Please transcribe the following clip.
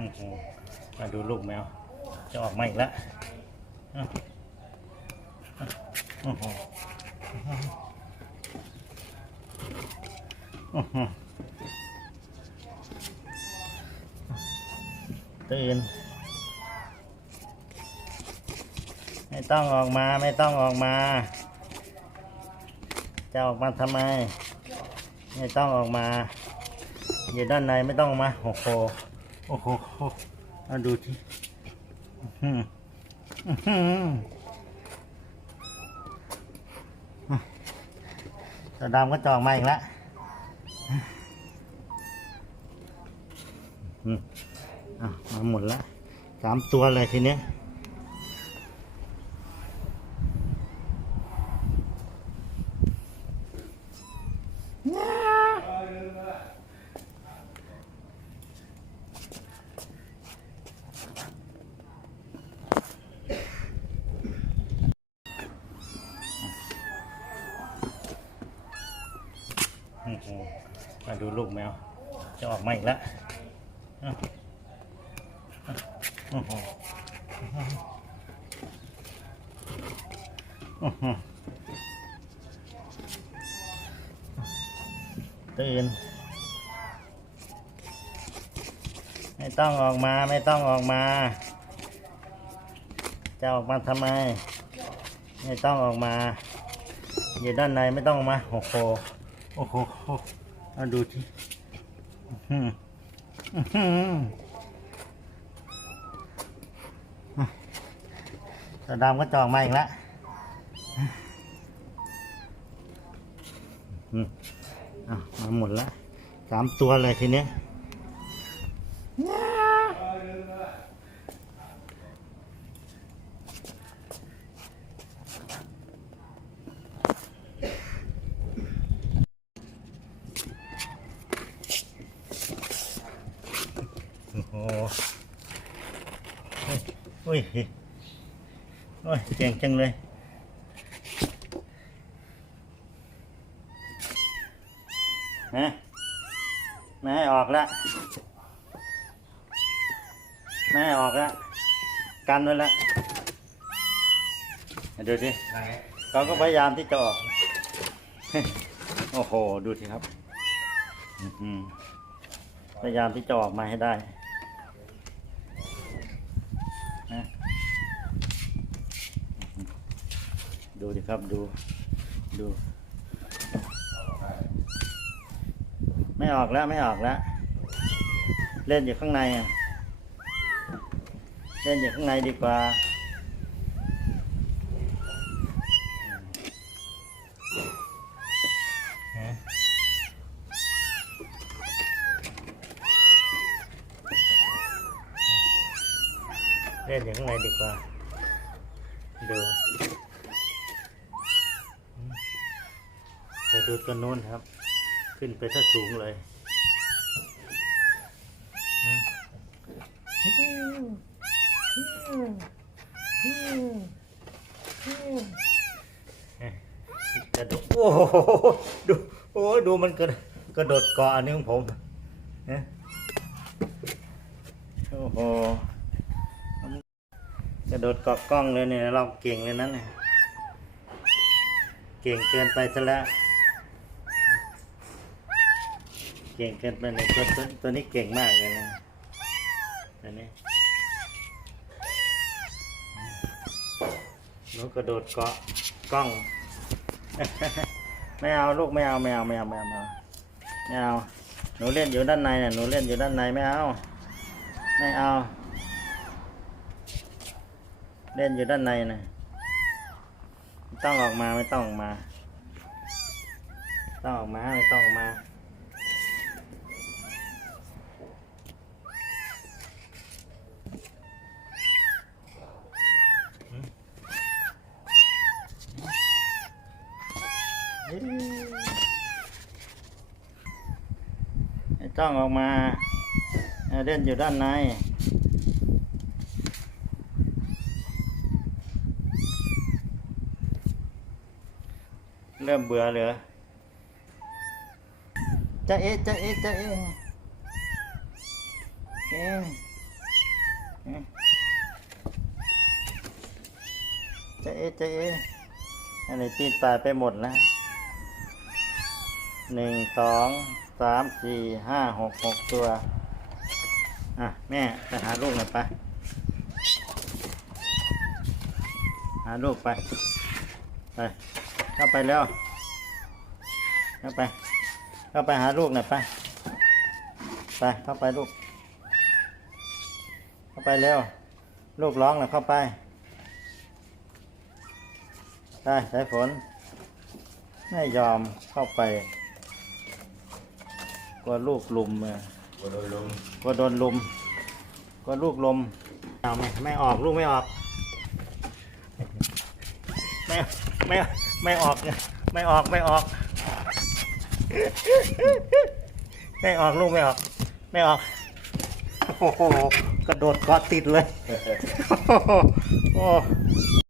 โอ้โหมาดูลูกแมว จะออกมาอีกแล้วอ้าวโอ้โหโอ้โหตื่น ไม่ต้องออกมาไม่ต้องออกมา จะออกมาทำไม ไม่ต้องออกมา อยู่ด้านในไม่ต้องออกมาโอ้โห โอ้โหมาดูที่อื้อหืออื้อหือตาดำก็จองมาอีกแล้วอืมอะมาหมดแล้วสามตัวเลยทีเนี้ย โอ้โห มาดูลูกแมว จะออกมาอีกแล้วโอ้โหโอ้โหตื่น ไม่ต้องออกมาไม่ต้องออกมา จะออกมาทำไม ไม่ต้องออกมา อยู่ด้านในไม่ต้องออกมา โอ้โห โอ้โห มาดูที่อื้อหืออื้อหือตาดำก็จองมาอีกแล้วอืมอะมาหมดแล้วสามตัวเลยทีเนี้ย อุ้ยโอ้ยเก่งจังเลยนะไม่ให้ออกแล้วไม่ให้ออกแล้วกันไว้แล้วดูสิเขาก็พยายามที่จะออก โอ้โห ดูสิครับ พยายามที่จะออกมาให้ได้นะ ดูสิครับดู ดู ไม่ออกแล้วไม่ออกแล้ว เล่นอยู่ข้างในเล่นอยู่ข้างในดีกว่าเล่นอยู่ข้างในดีกว่า ดู จะดูตัวนู้นครับ ขึ้นไปถ้าสูงเลยกระโดดโอ้โหดูโอ้ดูมันกระกระโดดเกาะอันนี้ของผมนะโอ้โหกระโดดเกาะกล้องเลยเนี่ยเราเก่งเลยนั้นเนี่ยเก่งเกินไปซะแล้ว เก่งเกินไปเลยตัวตัวตัวนี้เก่งมากเลยนะตัวนี้หนูกระโดดเกาะกล้อง ไม่เอาลูกไม่เอาไม่เอาไม่เอาไม่เอาไม่เอาไม่เอาหนูเล่นอยู่ด้านในน่ะหนูเล่นอยู่ด้านในไม่เอาไม่เอา เล่นอยู่ด้านในน่ะไม่ต้องออกมาไม่ต้องออกมา ต้องออกมาไม่ต้องออกมา ต้องออกมาเล่นอยู่ด้านในเริ่มเบื่อเหรอจะเอ๊ะจะเอ๊ะจะเอ๊ะเอ๊ะเจ๊เจ๊อันนี้ปีนป่ายไปหมดแล้วหนึ่งสอง สามสี่ห้าหกหกตัว อะ แม่ไปหาลูกหน่อยไป หาลูกไป ไปเข้าไปแล้วเข้าไป เข้าไปหาลูกหน่อยไป ไปเข้าไปลูก เข้าไปเร็ว ลูกร้องหน่อยเข้าไป ได้สายฝนไม่ยอมเข้าไป กลัวลูกลุมเออโดนลมกลัวโดนลุมกลัวลูกลมเอาไม่ไม่ออกลูกไม่ออก ไม่ไม่ไม่ออกเนี่ยไม่ออกไม่ออก ไม่ออกลูกไม่ออก ไม่ออกโอ้โหกระโดดเกาะติดเลย โอ้โห